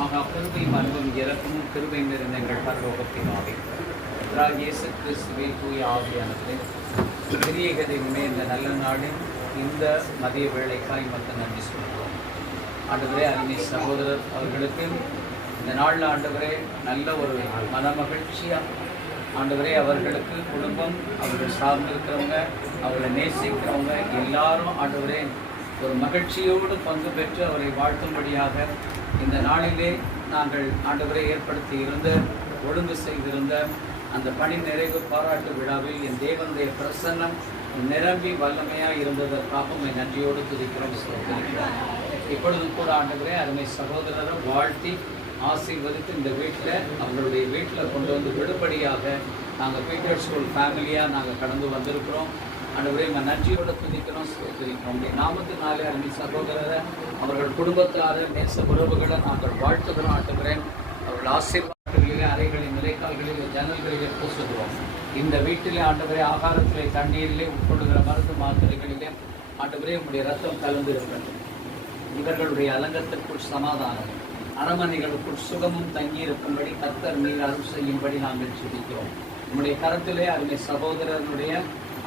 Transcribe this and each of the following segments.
மகா கிருபையும் அன்பும் இறக்கமும் கிருபை நிறைந்த எங்கள் பரலோகத்தினாலே இயேசு கிறிஸ்துவே தூய ஆவியானது பெரிய கதையுமே இந்த நல்ல நாளில் இந்த மதிய வேளைக்காய் மட்டும் நன்றி சொல்கிறோம். ஆண்டவரே, அருமை சகோதரர் அவர்களுக்கு இந்த நாளில் ஆண்டவரே நல்ல ஒரு மனமகிழ்ச்சியாக ஆண்டவரே அவர்களுக்கு குடும்பம், அவர்கள் சார்ந்திருக்கிறவங்க, அவர்களை நேசிக்கிறவங்க எல்லாரும் ஆண்டவரே ஒரு மகிழ்ச்சியோடு பங்கு பெற்று அவரை வாழ்த்தும்படியாக இந்த நாளிலே நாங்கள் ஆண்டவரை ஏற்படுத்தி இருந்த ஒழுங்கு செய்திருந்த அந்த பணி நிறைவு பாராட்டு விழாவில் என் தேவனுடைய பிரசன்னம் நிரம்பி வல்லமையாக இருந்ததற்காக உண்மை நன்றியோடு துதிக்கிறோம், சொல்லியிருக்கிறோம். இப்பொழுதும் கூட ஆண்டவரே அருமை சகோதரரை வாழ்த்தி ஆசீர்வதித்து இந்த வீட்டில் அவங்களுடைய வீட்டில் கொண்டு வந்து விடுபடியாக நாங்கள் பீட்டர் ஸ்கூல் ஃபேமிலியாக நாங்கள் கடந்து வந்திருக்கிறோம். ஆண்டவரே நன்றியோடு துதிக்கிறோம், துதிக்கிறோம். நாமத்தினாலே அருமை சகோதரரை அவர்கள் குடும்பத்தார் நேச உறவுகளை நாங்கள் வாழ்த்துகிறோம். ஆண்டவரே அவர்கள் ஆசீர்வாதங்களிலே அறைகளில் நிலைக்கால்களிலே ஜன்னல்களிலே பூசுகிறோம். இந்த வீட்டிலே ஆண்டவரே ஆகாரத்திலே தண்ணீரிலே உட்கொள்ளுகிற மருந்து மாத்திரைகளிலே ஆண்டவரே உங்களுடைய ரத்தம் கலந்திருக்கிறது. இவர்களுடைய அலங்கத்திற்குள் சமாதானம், அரமனைகளுக்குள் சுகமும் தங்கியிருக்கும்படி கர்த்தர் நீர் அருள் செய்யும்படி நாங்கள் சிந்திக்கிறோம். உங்களுடைய கரத்திலே அருமை சகோதரனுடைய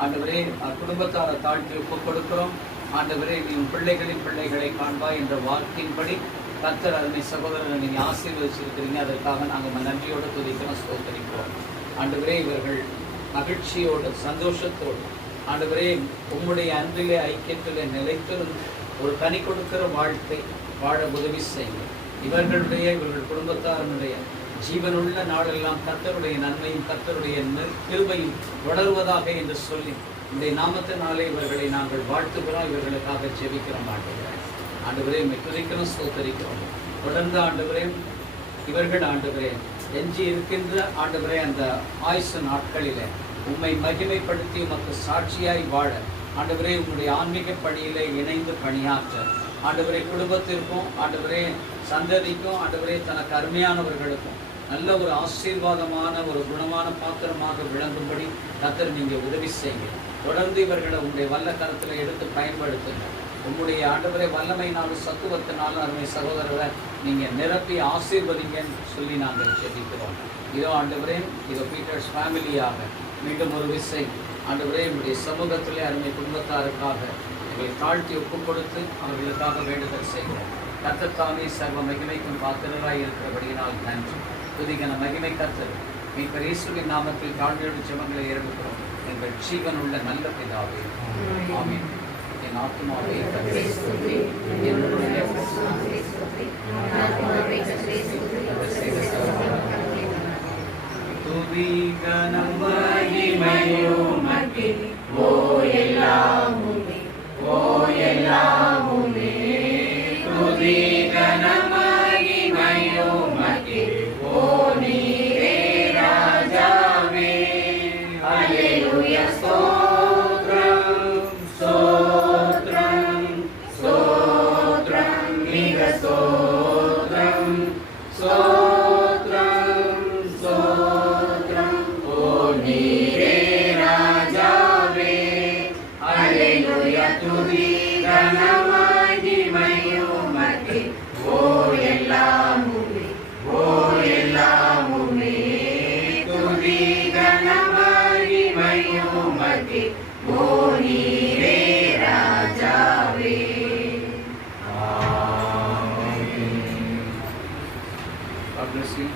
ஆண்டவரே குடும்பத்தாரை தாழ்த்தி ஒப்புக் கொடுக்கிறோம். ஆண்டவரே நீ பிள்ளைகளின் பிள்ளைகளை காண்பாய் என்ற வார்த்தையின்படி கர்த்தர் அருமை சகோதரனை நீங்கள் ஆசீர்வதிச்சிருக்கிறீங்க. அதற்காக நாங்கள் நன்றியோடு துதிக்கிறோம், ஸ்தோத்திரிக்கிறோம். ஆண்டவரே இவர்கள் மகிழ்ச்சியோடு சந்தோஷத்தோடு ஆண்டவரே உம்முடைய அன்பிலே ஐக்கியத்திலே நிலைத்திருந்து ஒரு கனி கொடுக்கிற வாழ்க்கை வாழ உதவி செய்யும். இவர்கள் குடும்பத்தாரனுடைய ஜீவனுள்ள நாளெல்லாம் கர்த்தருடைய நன்மையும் கர்த்தருடைய கிருபையும் வளருவதாக என்று சொல்லி இந்த நாமத்தினாலே இவர்களை நாங்கள் வாழ்த்துகிறோம். இவர்களுக்காக ஜெபிக்கிறோம். ஆண்டவரே துதிக்கிறோம், ஸ்தோத்திரிக்கிறோம். தொடர்ந்து ஆண்டவரே இவர்கள் ஆண்டவரே எஞ்சி இருக்கின்ற ஆண்டவரே அந்த ஆயுசு நாட்களிலே உம்மை மகிமைப்படுத்தி உமக்கு சாட்சியாய் வாழ ஆண்டவரே உங்களுடைய ஆன்மீக பணியிலே இணைந்து பணியாற்ற ஆண்டவரே குடும்பத்திற்கும் ஆண்டவரே சந்ததிக்கும் ஆண்டவரே தனக்கு அருமையானவர்களுக்கும் நல்ல ஒரு ஆசீர்வாதமான ஒரு குணமான பாத்திரமாக விளங்கும்படி கர்த்தர் நீங்கள் உதவி செய்யுங்க. தொடர்ந்து இவர்களை உங்களுடைய வல்ல கரத்தில் எடுத்து பயன்படுத்துங்க. உங்களுடைய ஆண்டவரை வல்லமையினாலும் சத்துவத்தினாலும் அருமை சகோதரரை நீங்கள் நிரப்பி ஆசீர்வதிங்கன்னு சொல்லி நாங்கள் ஜெபிக்கிறோம். இதோ ஆண்டவரே இதோ பீட்டர்ஸ் ஃபேமிலியாக மீண்டும் ஒரு விசை ஆண்டவரே உங்களுடைய சமூகத்திலே அருமை குடும்பத்தாருக்காக எங்களை தாழ்த்தி ஒப்புக் கொடுத்து அவர்களுக்காக வேண்டுதல் செய்கிறோம். கர்த்தத்தாமே சர்வ மகிமைக்கும் பாத்திரராய் இருக்கிறபடியினால் நன்றி. துதிகன மகிமை கர்த்தர் மீட்பர் இயேசுவின் நாமத்தில் தாழ்மையோடு ஜெபங்களை ஏறெடுக்கிறோம் எங்கள் ஜீவனுள்ள நல்ல பிதாவே, ஆமென். என் ஆத்துமாவே துதிகனம் மகிமையுமக்கி ஓ எல்லாமுமே ஓ எல்லாமுமே துதிகனம் மகிமையுமக்கி ஓ நீரே ராஜாவே. அல்லேலூயா ஸ்தோத்ரம் ஸ்தோத்ரம் ஸ்தோத்ரம் மிக ஸ்தோத்ரம் ஸ்தோத்ரம் ஸ்தோத்ரம் ஓ நீரே ராஜாவே. அல்லேலூயா துதி கனம் மகிமையுமக்கி ஓ எல்லாமுமே ஓ எல்லாமுமே துதி கனம் மகிமையுமக்கி ஓ நீரே ராஜாவே. ஆமென். God bless you.